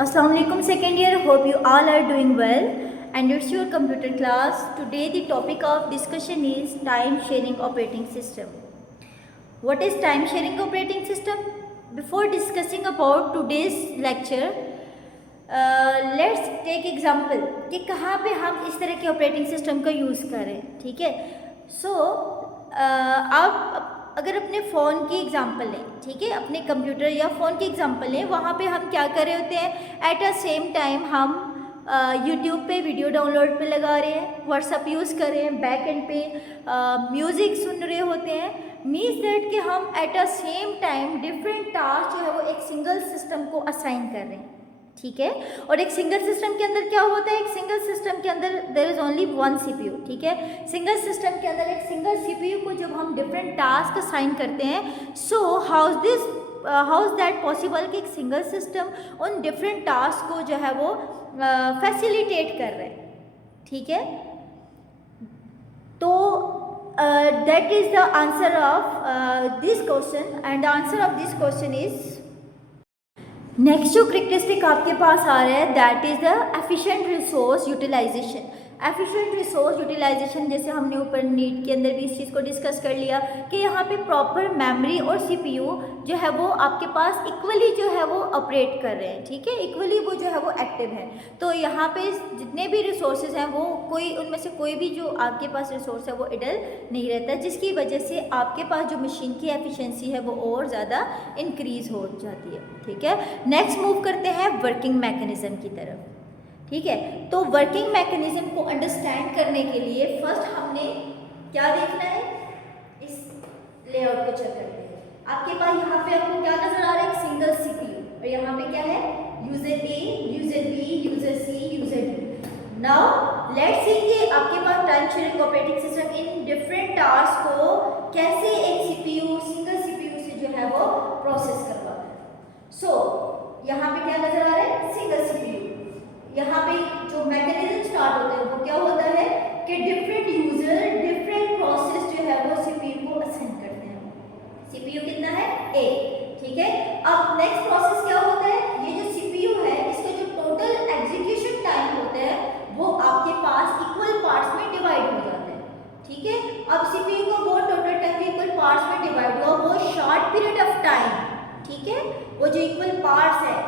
Assalamualaikum second year, hope you all are doing well, and it's your computer class. Today the topic of discussion is time sharing operating system. What is time sharing operating system? Before discussing about today's lecture, let's take example कि कहाँ पे हम इस तरह के operating system का use करें, ठीक है। सो आप अगर अपने फ़ोन की एग्ज़ाम्पल लें, ठीक है, अपने कंप्यूटर या फ़ोन की एग्ज़ाम्पल लें, वहाँ पे हम क्या कर रहे होते हैं, एट अ सेम टाइम हम यूट्यूब पे वीडियो डाउनलोड पे लगा रहे हैं, व्हाट्सअप यूज़ कर रहे हैं, बैक एंड पे म्यूज़िक सुन रहे होते हैं। मीन्स दैट कि हम at a same time different task जो है वो एक सिंगल सिस्टम को असाइन कर रहे हैं, ठीक है। और एक सिंगल सिस्टम के अंदर क्या होता है, एक सिंगल सिस्टम के अंदर there is only one CPU, ठीक है। सिंगल सिस्टम के अंदर एक सिंगल सीपीयू को जब हम डिफरेंट टास्क असाइन करते हैं, so how is that possible कि एक सिंगल सिस्टम उन डिफरेंट टास्क को जो है वो फैसिलिटेट कर रहे हैं, ठीक है। तो that is the answer of this question, and the answer of this question is next जो करेक्टरिस्टिक आपके पास आ रहा है that is the efficient resource utilization. Efficient resource utilization जैसे हमने ऊपर नीट के अंदर भी इस चीज़ को डिस्कस कर लिया कि यहाँ पे प्रॉपर मेमोरी और सीपीयू जो है वो आपके पास इक्वली जो है वो ऑपरेट कर रहे हैं, ठीक है, इक्वली वो जो है वो एक्टिव है। तो यहाँ पे जितने भी रिसोर्सेज हैं वो उनमें से कोई भी जो आपके पास रिसोर्स है वो इडल नहीं रहता, जिसकी वजह से आपके पास जो मशीन की एफिशिएंसी है वो और ज़्यादा इंक्रीज़ हो जाती है, ठीक है। नेक्स्ट मूव करते हैं वर्किंग मैकेनिज्म की तरफ, ठीक है। तो वर्किंग मैकेनिज्म को अंडरस्टैंड करने के लिए फर्स्ट हमने क्या देखना है, इस लेआउट को चेक करते हैं। आपके पास यहाँ पे आपको क्या नजर आ रहा है, एक सिंगल सीपीयू, और यहाँ पे क्या है, user A, user B, user C, user D. Now let's see कि आपके पास time sharing operating system in different task को कैसे एक सीपीयू, सिंगल सीपीयू से जो है वो प्रोसेस करवाता है। सो यहाँ पे क्या नजर आ रहा है, सिंगल सीपीयू। यहाँ पे जो मैकेनिज्म स्टार्ट होते हैं वो क्या होता है कि डिफरेंट यूजर डिफरेंट प्रोसेस जो है वो सीपीयू को असाइन करते हैं। सीपीयू कितना है, ए, ठीक है। अब नेक्स्ट प्रोसेस क्या होता है, ये जो सीपीयू है इसका जो टोटल एग्जीक्यूशन टाइम होता है वो आपके पास इक्वल पार्ट्स में डिवाइड हो जाता है, ठीक है। अब सीपीयू को वो टोटल टाइम इक्वल पार्ट्स में डिवाइड हुआ, वो शॉर्ट पीरियड ऑफ टाइम, ठीक है, वो जो इक्वल पार्ट्स है,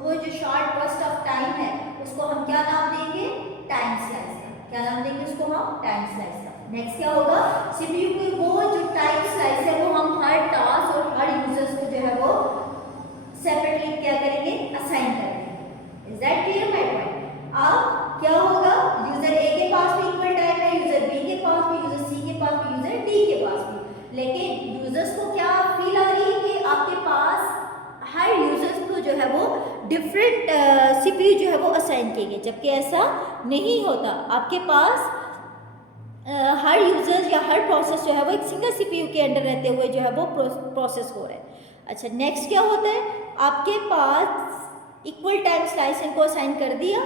वो जो शॉर्ट बर्स्ट ऑफ टाइम है उसको हम क्या नाम देंगे, टाइम स्लाइस का। क्या नाम देंगे उसको हम, टाइम स्लाइस का। नेक्स्ट क्या होगा, सीपीयू की वो जो टाइम स्लाइस है वो हम हर टास्क और हर यूजर्स को जो है वो सेपरेटली क्या करेंगे, असाइन करेंगे। Is that clear my point. अब क्या होगा, यूजर ए के पास भी इक्वल टाइम है, यूजर बी के पास भी, यूजर सी के पास भी, यूजर डी के पास भी, लेकिन यूजर्स को क्या फील आ रही है कि आपके पास हर यूजर्स को जो है वो डिफरेंट सीपीयू जो है वो असाइन किए गए, जबकि ऐसा नहीं होता। आपके पास हर यूजर या हर प्रोसेस जो है वो एक सिंगल सीपीयू के अंडर रहते हुए जो है वो प्रोसेस हो रहा है। अच्छा, नेक्स्ट क्या होता है, आपके पास इक्वल टाइम स्लाइस इनको असाइन कर दिया,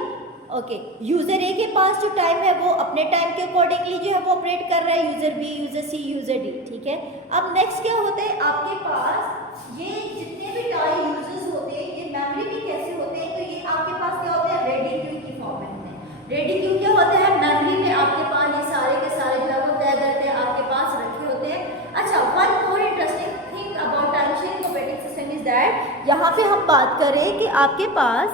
ओके। यूजर ए के पास जो टाइम है वो अपने टाइम के अकॉर्डिंगली जो है वो ऑपरेट कर रहा है, user B, user C, user D, ठीक है। अब नेक्स्ट क्या होता है, आपके पास ये जितने भी टाइम यूजर्स होते हैं ये मेमोरी में कैसे होते हैं, तो ये आपके पास क्या होता है, रेडी क्यू की फॉर्मेट में। रेडी क्यू क्या होता है, मेमोरी में आपके पास ये सारे के सारे जो है वो तय करते हैं आपके पास रखे होते हैं। अच्छा, one more interesting thing about time sharing operating system is that यहाँ पे हम बात करें कि आपके पास